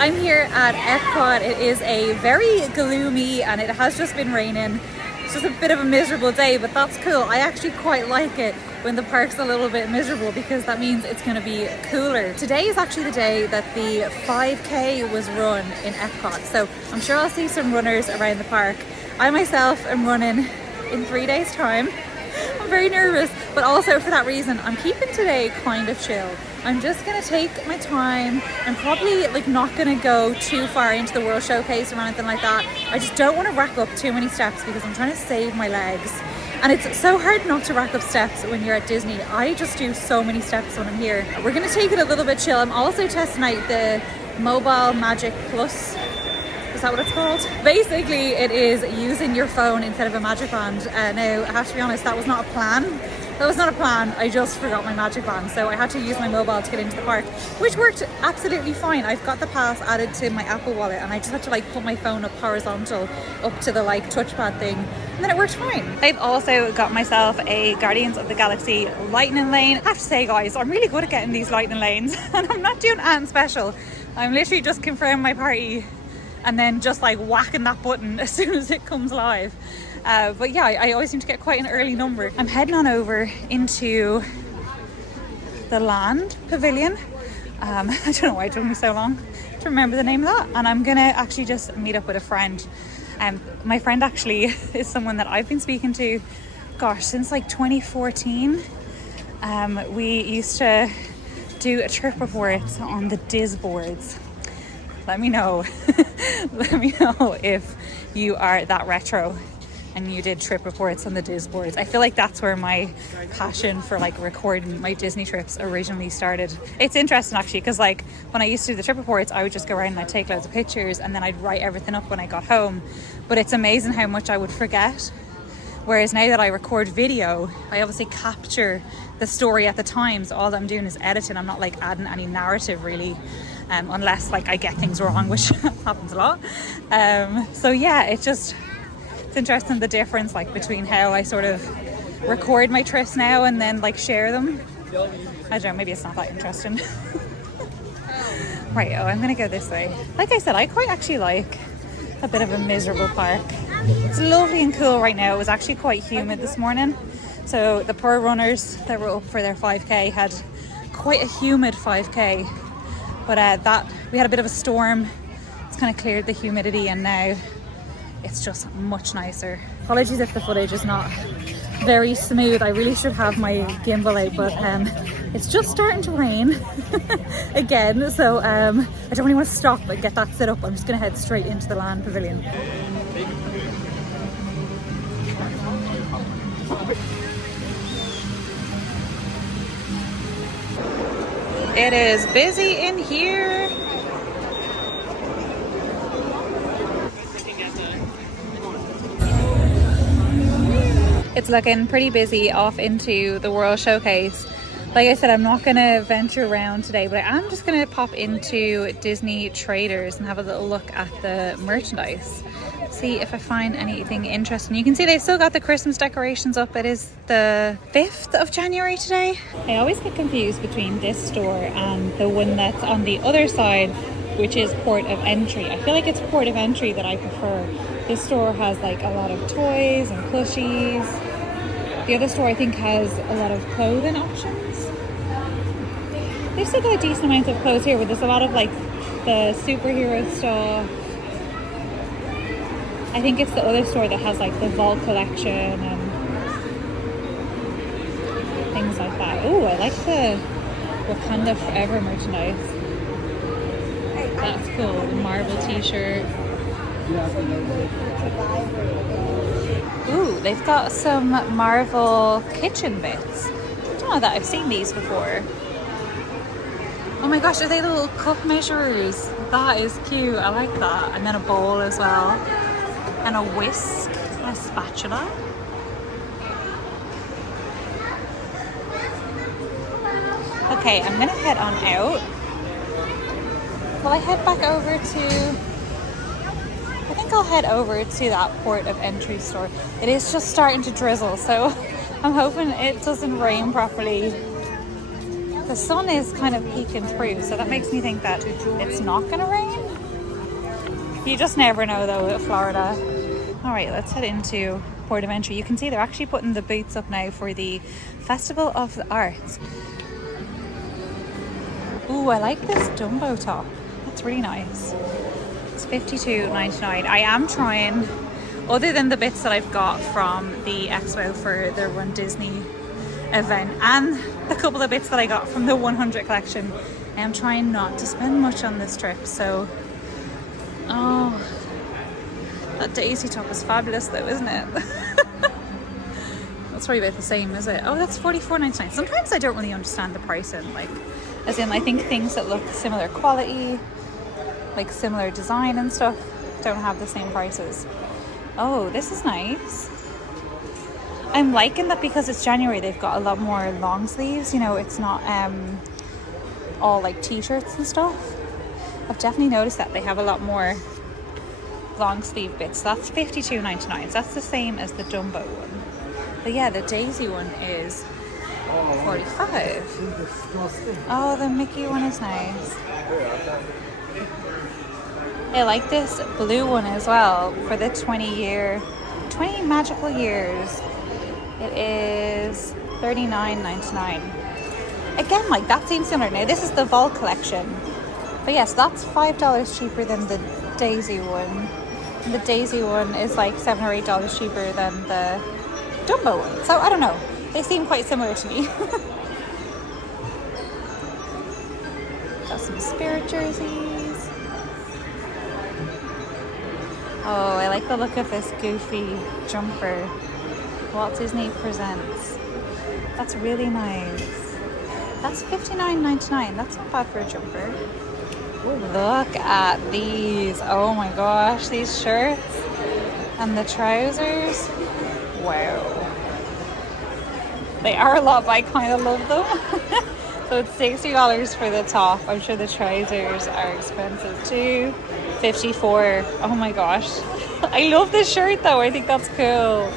I'm here at EPCOT. It is a very gloomy and it has just been raining. It's just a bit of a miserable day, but that's cool. I actually quite like it when the park's a little bit miserable because that means it's going to be cooler. Today is actually the day that the 5K was run in EPCOT, so I'm sure I'll see some runners around the park. I myself am running in 3 days' time. I'm very nervous, but also for that reason, I'm keeping today kind of chill. I'm just gonna take my time. I'm probably not gonna go too far into the World Showcase or anything like that. I just don't want to rack up too many steps because I'm trying to save my legs. And it's so hard not to rack up steps when you're at Disney. I just do so many steps when I'm here. We're gonna take it a little bit chill. I'm also testing out the Mobile Magic Plus. Is that what it's called? Basically, it is using your phone instead of a Magic Band. Now, I have to be honest, that was not a plan. I just forgot my Magic Band, so I had to use my mobile to get into the park, which worked absolutely fine. I've got the pass added to my Apple Wallet, and I just had to put my phone up horizontal up to the touchpad thing, and then it worked fine. I've also got myself a Guardians of the Galaxy lightning lane. I have to say, guys, I'm really good at getting these lightning lanes, and I'm not doing anything special. I'm literally just confirming my party and then just whacking that button as soon as it comes live. But yeah, I always seem to get quite an early number. I'm heading on over into the Land Pavilion. I don't know why it took me so long to remember the name of that. And I'm gonna actually just meet up with a friend. My friend actually is someone that I've been speaking to, gosh, since 2014. We used to do a trip report on the Diz boards. Let me know. Let me know if you are that retro and you did trip reports on the Diz boards. I feel like that's where my passion for recording my Disney trips originally started. It's interesting actually because when I used to do the trip reports, I would just go around and I'd take loads of pictures and then I'd write everything up when I got home. But it's amazing how much I would forget. Whereas now that I record video, I obviously capture the story at the time. So all that I'm doing is editing. I'm not adding any narrative really. Unless I get things wrong, which happens a lot. So yeah, it's interesting the difference between how I sort of record my trips now and then share them. I don't know, maybe it's not that interesting. Right, I'm gonna go this way. Like I said, I quite actually like a bit of a miserable park. It's lovely and cool right now. It was actually quite humid this morning. So the poor runners that were up for their 5K had quite a humid 5K. But we had a bit of a storm. It's kind of cleared the humidity and now it's just much nicer. Apologies if the footage is not very smooth. I really should have my gimbal out, but it's just starting to rain again. So I don't really want to stop and get that set up. I'm just gonna head straight into the Land Pavilion. It is busy in here. It's looking pretty busy off into the World Showcase. Like I said, I'm not going to venture around today, but I am just going to pop into Disney Traders and have a little look at the merchandise. See if I find anything interesting. You can see they've still got the Christmas decorations up. It is the 5th of January today. I always get confused between this store and the one that's on the other side, which is Port of Entry. I feel like it's Port of Entry that I prefer. This store has a lot of toys and plushies. The other store I think has a lot of clothing options. They've still got a decent amount of clothes here, but there's a lot of the superhero stuff. I think it's the other store that has the Vault collection and things like that. Oh, I like the Wakanda Forever merchandise. That's cool. The Marvel t-shirt. Ooh, they've got some Marvel kitchen bits. I don't know that I've seen these before. Oh my gosh, are they the little cup measurers? That is cute. I like that. And then a bowl as well. And a whisk, and a spatula. Okay, I'm gonna head on out. Will I head back over to... I think I'll head over to that Port of Entry store. It is just starting to drizzle, so I'm hoping it doesn't rain properly. The sun is kind of peeking through, so that makes me think that it's not gonna rain. You just never know though with Florida. All right, let's head into Port of Entry. You can see they're actually putting the booths up now for the Festival of the Arts. Ooh, I like this Dumbo top. That's really nice. It's $52.99. I am trying, other than the bits that I've got from the expo for the Run Disney event and the couple of bits that I got from the 100 collection, I am trying not to spend much on this trip. So, oh, that Daisy top is fabulous though, isn't it? That's probably about the same, is it? Oh, that's $44.99. Sometimes I don't really understand the pricing, like, as in I think things that look similar quality, like similar design and stuff, don't have the same prices. Oh, this is nice. I'm liking that because it's January, they've got a lot more long sleeves, you know, it's not all like t-shirts and stuff. I've definitely noticed that they have a lot more long sleeve bits. That's $52.99. So that's the same as the Dumbo one. But yeah, the Daisy one is $45. Oh, the Mickey one is nice. I like this blue one as well for the 20 magical years. It is $39.99. Again, like that seems similar. Now this is the Vol collection. But yes, that's $5 cheaper than the Daisy one. And the Daisy one is like $7 or $8 cheaper than the Dumbo one. So I don't know. They seem quite similar to me. Got some Spirit jerseys. Oh, I like the look of this goofy jumper. Walt Disney Presents. That's really nice. That's $59.99. That's not bad for a jumper. Look at these. Oh my gosh, these shirts and the trousers. Wow. They are a lot, but I kind of love them. So it's $60 for the top. I'm sure the trousers are expensive too. $54. Oh my gosh. I love this shirt though. I think that's cool.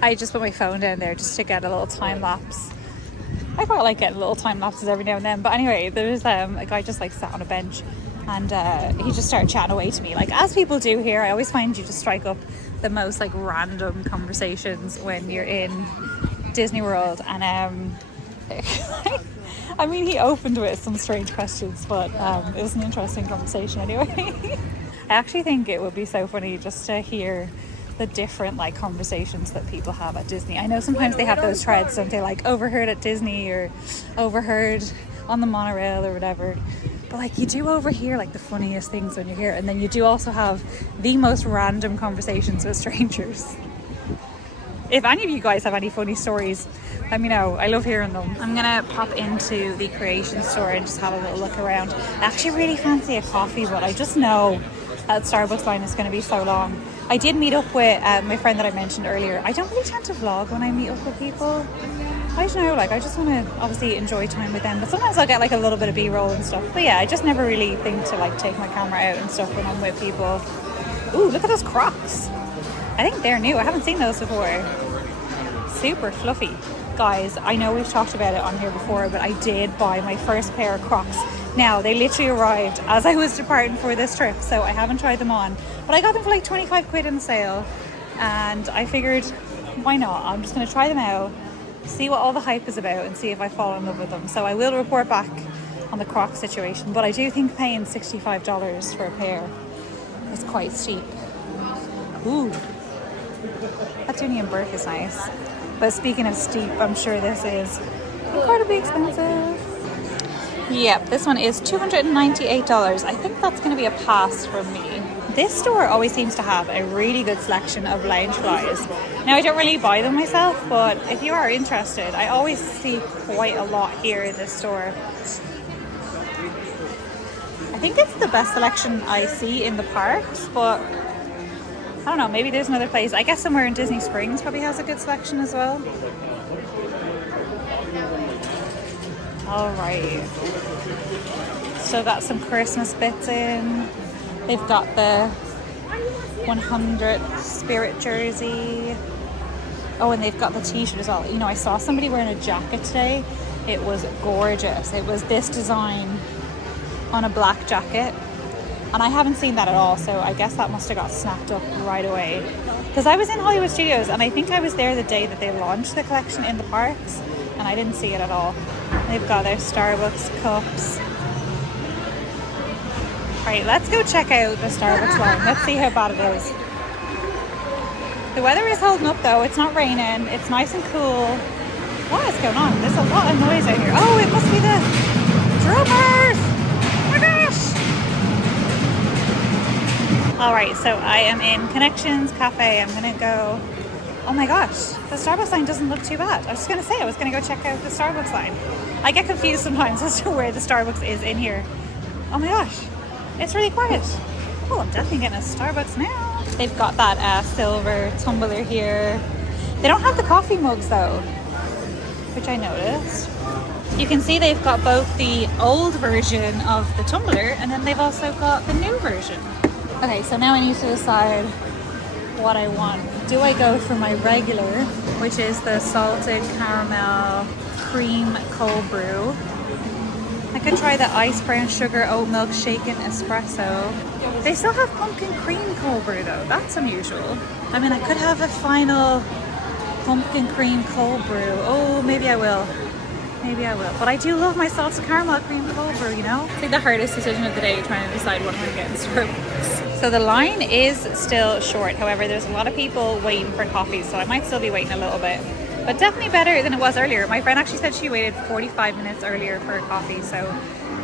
I just put my phone down there just to get a little time lapse. I quite like getting little time lapses every now and then. But anyway, there was a guy just like sat on a bench and he just started chatting away to me. Like as people do here, I always find you just strike up the most like random conversations when you're in Disney World. And I mean, he opened with some strange questions, but it was an interesting conversation anyway. I actually think it would be so funny just to hear the different like conversations that people have at Disney. I know sometimes they have those threads, don't they, like overheard at Disney or overheard on the monorail or whatever, but like you do overhear like the funniest things when you're here, and then you do also have the most random conversations with strangers. If any of you guys have any funny stories, let me know. I love hearing them. I'm gonna pop into the Creation store and just have a little look around. I actually really fancy a coffee, but I just know that Starbucks line is going to be so long. I did meet up with my friend that I mentioned earlier. I don't really tend to vlog when I meet up with people. I don't know, like I just want to obviously enjoy time with them, but sometimes I'll get like a little bit of B-roll and stuff. But yeah, I just never really think to like take my camera out and stuff when I'm with people. Ooh, look at those Crocs. I think they're new. I haven't seen those before. Super fluffy. Guys, I know we've talked about it on here before, but I did buy my first pair of Crocs. Now, they literally arrived as I was departing for this trip, so I haven't tried them on. But I got them for like 25 quid in the sale, and I figured, why not? I'm just going to try them out, see what all the hype is about, and see if I fall in love with them. So I will report back on the Crocs situation, but I do think paying $65 for a pair is quite steep. Ooh, that Dooney and Burke is nice. But speaking of steep, I'm sure this is incredibly expensive. Yep, this one is $298. I think that's going to be a pass from me. This store always seems to have a really good selection of lounge flies. Now, I don't really buy them myself, but if you are interested, I always see quite a lot here in this store. I think it's the best selection I see in the parks, but I don't know, maybe there's another place. I guess somewhere in Disney Springs probably has a good selection as well. All right, still got some Christmas bits in. They've got the 100 Spirit jersey. Oh, and they've got the t-shirt as well. You know, I saw somebody wearing a jacket today. It was gorgeous. It was this design on a black jacket. And I haven't seen that at all, so I guess that must have got snapped up right away. Because I was in Hollywood Studios, and I think I was there the day that they launched the collection in the parks, and I didn't see it at all. They've got their Starbucks cups. Right, let's go check out the Starbucks line. Let's see how bad it is. The weather is holding up though. It's not raining. It's nice and cool. What is going on? There's a lot of noise out here. Oh, it must be the drummers! Oh my gosh! Alright, so I am in Connections Cafe. I'm gonna go... Oh my gosh, the Starbucks line doesn't look too bad. I was just gonna say I was gonna go check out the Starbucks line. I get confused sometimes as to where the Starbucks is in here. Oh my gosh, it's really quiet. Oh, I'm definitely getting a Starbucks now. They've got that silver tumbler here. They don't have the coffee mugs though, which I noticed. You can see they've got both the old version of the tumbler and then they've also got the new version. Okay, so now I need to decide what I want. Do I go for my regular, which is the salted caramel cream cold brew? I could try the ice brown sugar oat milk shaken espresso. They still have pumpkin cream cold brew though. That's unusual. I mean, I could have a final pumpkin cream cold brew. Oh, maybe I will. Maybe I will. But I do love my salted caramel cream cold brew, you know? I think the hardest decision of the day trying to decide what I'm going to get in Starbucks. So the line is still short. However, there's a lot of people waiting for coffee, so I might still be waiting a little bit. But definitely better than it was earlier. My friend actually said she waited 45 minutes earlier for a coffee. So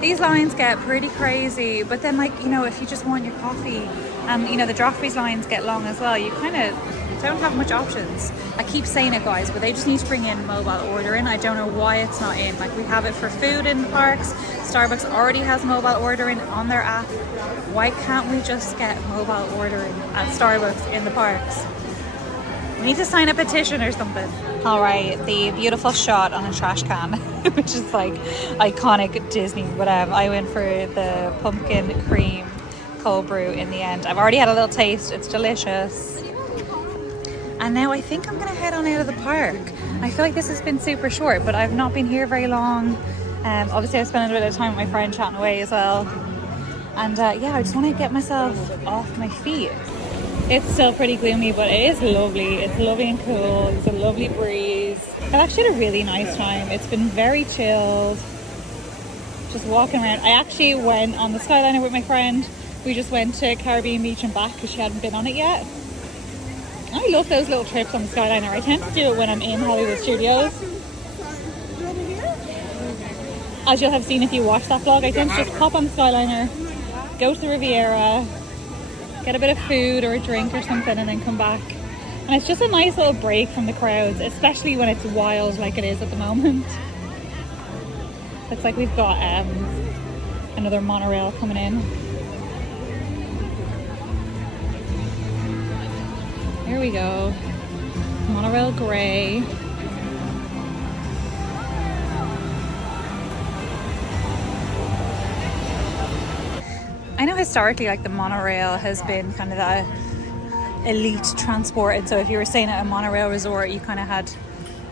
these lines get pretty crazy. But then, like, you know, if you just want your coffee and, you know, the Joffrey's lines get long as well, you kind of don't have much options. I keep saying it, guys, but they just need to bring in mobile ordering. I don't know why it's not in. Like, we have it for food in the parks. Starbucks already has mobile ordering on their app. Why can't we just get mobile ordering at Starbucks in the parks? We need to sign a petition or something. All right, the beautiful shot on a trash can, which is like iconic Disney, whatever. I went for the pumpkin cream cold brew in the end. I've already had a little taste. It's delicious. And now I think I'm gonna head on out of the park. I feel like this has been super short, but I've not been here very long. Obviously I spent a bit of time with my friend chatting away as well. And yeah, I just want to get myself off my feet. It's still pretty gloomy, but it is lovely. It's lovely and cool. There's a lovely breeze. I've actually had a really nice time. It's been very chilled. Just walking around. I actually went on the Skyliner with my friend. We just went to Caribbean Beach and back because she hadn't been on it yet. I love those little trips on the Skyliner. I tend to do it when I'm in Hollywood Studios. As you'll have seen if you watch that vlog, I tend to just pop on the Skyliner, go to the Riviera, get a bit of food or a drink or something, and then come back. And it's just a nice little break from the crowds, especially when it's wild like it is at the moment. Looks like we've got another monorail coming in. Here we go. Monorail grey. I know historically, like, the monorail has been kind of the elite transport, and so if you were staying at a monorail resort, you kind of had,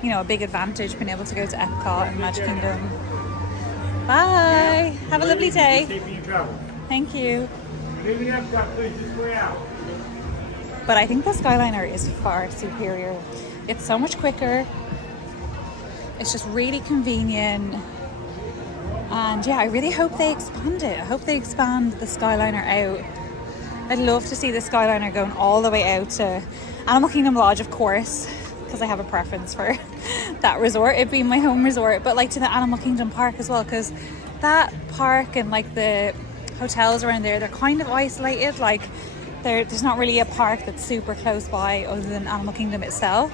you know, a big advantage being able to go to EPCOT and Magic Kingdom. Bye. Have a lovely day. Thank you. But I think the Skyliner is far superior. It's so much quicker. It's just really convenient. And yeah, I really hope they expand it. I hope they expand the Skyliner out. I'd love to see the Skyliner going all the way out to Animal Kingdom Lodge, of course, because I have a preference for that resort. It'd be my home resort, but like to the Animal Kingdom Park as well, because that park and like the hotels around there, they're kind of isolated. Like there's not really a park that's super close by other than Animal Kingdom itself.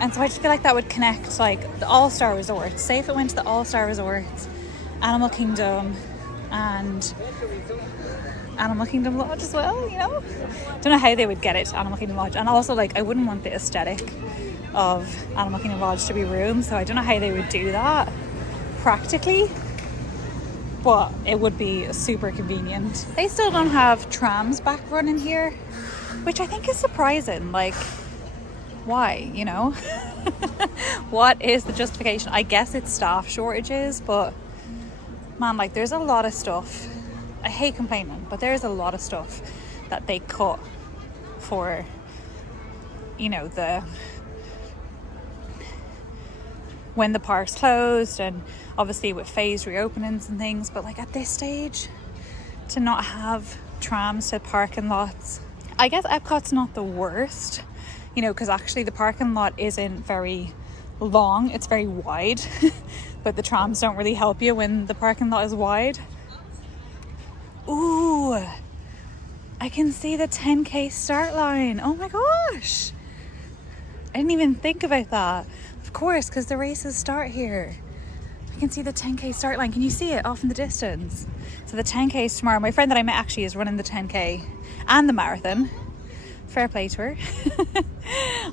And so I just feel like that would connect like the All-Star Resorts. Say if it went to the All-Star Resorts, Animal Kingdom and Animal Kingdom Lodge as well, you know? Don't know how they would get it to Animal Kingdom Lodge. And also, like, I wouldn't want the aesthetic of Animal Kingdom Lodge to be ruined, so I don't know how they would do that practically, but it would be super convenient. They still don't have trams back running here, which I think is surprising. Like, why, you know? What is the justification? I guess it's staff shortages, but man, like there's a lot of stuff. I hate complaining, but there's a lot of stuff that they cut for, you know, when the park's closed, and obviously with phased reopenings and things. But like at this stage, to not have trams to parking lots, I guess Epcot's not the worst, you know, because actually the parking lot isn't very long, it's very wide. But the trams don't really help you when the parking lot is wide. Ooh, I can see the 10k start line. Oh my gosh, I didn't even think about that. Of course, because the races start here. I can see the 10k start line. Can you see it off in the distance? So the 10k is tomorrow. My friend that I met actually is running the 10k and the marathon. Fair play to her.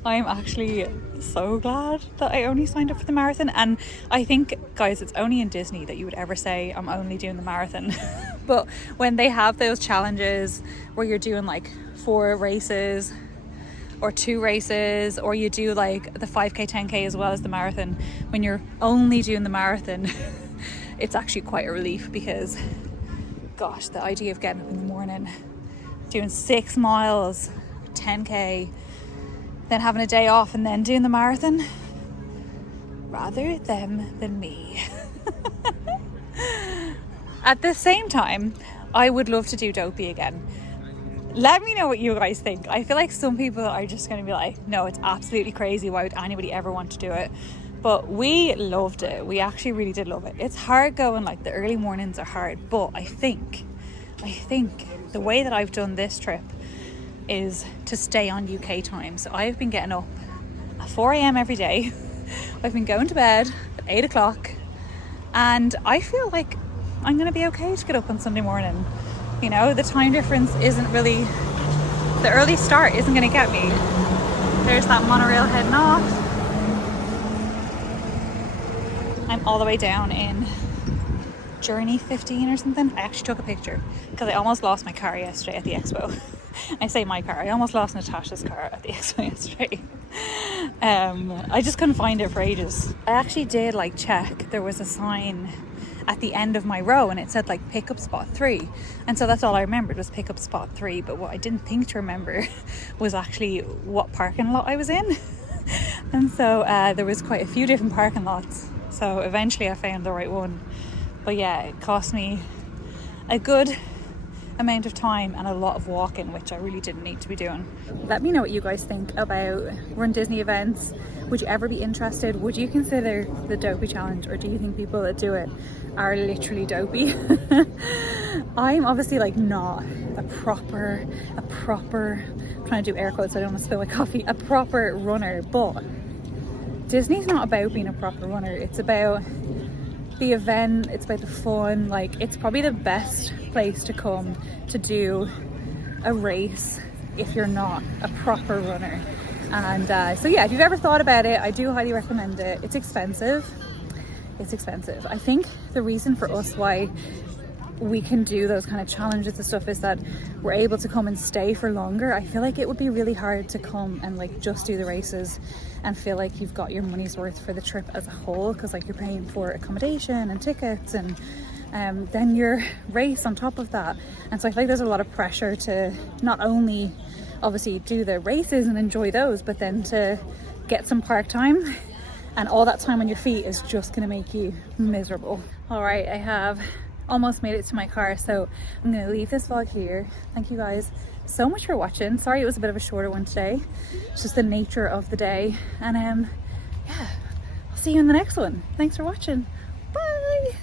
I'm actually so glad that I only signed up for the marathon. And I think, guys, it's only in Disney that you would ever say I'm only doing the marathon. But when they have those challenges where you're doing like 4 races or 2 races, or you do like the 5k 10k as well as the marathon, when you're only doing the marathon, it's actually quite a relief, because gosh, the idea of getting up in the morning, doing 6 miles, 10k, then having a day off and then doing the marathon, rather them than me. At the same time, I would love to do Dopey again. Let me know what you guys think. I feel like some people are just going to be like, no, it's absolutely crazy, why would anybody ever want to do it? But we loved it. We actually really did love it. It's hard going, like the early mornings are hard, but I think the way that I've done this trip is to stay on UK time. So I've been getting up at 4 a.m. every day. I've been going to bed at 8 o'clock, and I feel like I'm going to be okay to get up on Sunday morning. You know, the time difference isn't really, the early start isn't going to get me. There's that monorail heading off. I'm all the way down in Journey 15 or something. I actually took a picture because I almost lost my car yesterday at the expo. I say my car, I almost lost Natasha's car at the expo yesterday. I just couldn't find it for ages. I actually did like check, there was a sign at the end of my row and it said like pick up spot 3, and so that's all I remembered was pick up spot 3. But what I didn't think to remember was actually what parking lot I was in. And so there was quite a few different parking lots, so eventually I found the right one. But yeah, it cost me a good amount of time and a lot of walking, which I really didn't need to be doing. Let me know what you guys think about Run Disney events. Would you ever be interested? Would you consider the Dopey challenge, or do you think people that do it are literally dopey? I'm obviously like not a proper, I'm trying to do air quotes so I don't want to spill my coffee, a proper runner, but Disney's not about being a proper runner. It's about the event, it's about the fun. Like, it's probably the best place to come to do a race if you're not a proper runner. And so yeah, if you've ever thought about it, I do highly recommend it. It's expensive. I think the reason for us why we can do those kind of challenges and stuff is that we're able to come and stay for longer. I feel like it would be really hard to come and like just do the races and feel like you've got your money's worth for the trip as a whole, because like you're paying for accommodation and tickets and then your race on top of that. And so I feel like there's a lot of pressure to not only obviously do the races and enjoy those, but then to get some park time, and all that time on your feet is just going to make you miserable. All right, I have almost made it to my car, so I'm going to leave this vlog here. Thank you guys so much for watching. Sorry it was a bit of a shorter one today. It's just the nature of the day, and yeah, I'll see you in the next one. Thanks for watching. Bye.